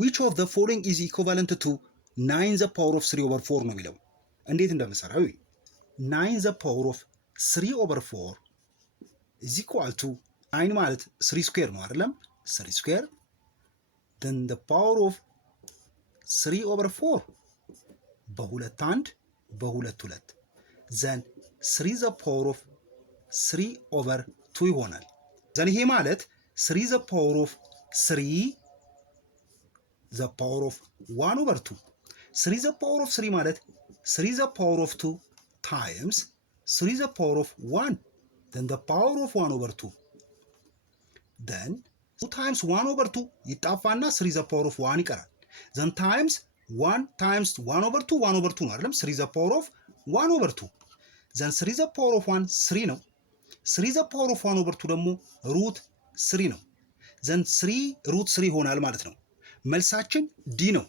which of the following is equivalent to 9 the power of 3 over 4 ነው የሚለው። እንዴት እንደምሰራው 9 the power of 3 over 4 is equal to 9 ማለት 3 ስኩዌር ነው አይደለም? 3 ስኩዌር then the power of 3 over 4 በሁለት አንድ በሁለት ሁለት then 3 the power of 3 over 2 ይሆናል። then ይሄ ማለት 3 the power of 3 the power of 1 over 2 3 the power of 3 ማለት 3 the power of 2 times 3 the power of 1 then the power of 1 over 2 then 2 times 1 over 2 ይጣፋና 3 the power of 1 ይቀራል then times 1 times 1 over 2 1 over 2 ነው አይደለም 3 the power of 1 over 2 then 3 the power of 1 3 ነው 3 the power of 1 over 2 ደግሞ root 3 ነው then 3 root 3 ይሆናል ማለት ነው። መልሳችን ዲ ነው።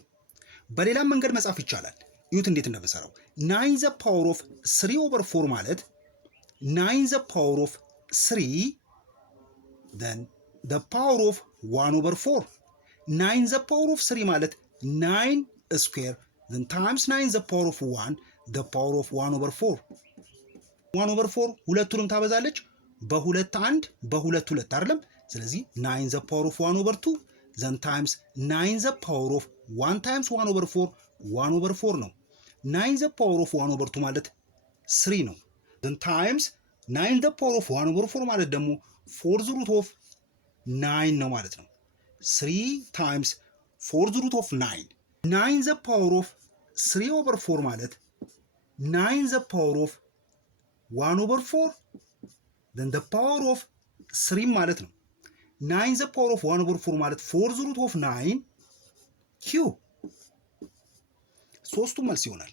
በሌላ መንገድ መጻፍ ይቻላል። ይሁት እንዴት እንደምሰራው 9 the power of 3 over 4 ማለት 9 the power of 3 then the power of 1 over 4 9 the power of 3 ማለት 9 square then times 9 the power of 1 the power of 1 over 4 1 over 4 ሁለቱንም ታበዛለች በሁለት አንድ በሁለት ሁለት አይደለም? ስለዚህ 9 the power of 1 over 2 then times 9 the power of 1 times 1 over 4 1 over 4 ነው 9 the power of 1 over 2 ማለት 3 ነው then times 9 the power of 1 over 4 ማለት ደግሞ 4 the root of 9 ነው ማለት ነው 3 times 4 the root of 9 9 the power of 3 over 4 ማለት 9 the power of 1 over 4 then the power of 3 ማለት ነው 9 the power of 1 over 4 ማለት 4 the root of 9 q ሶስቱ መልስ ይሆናል።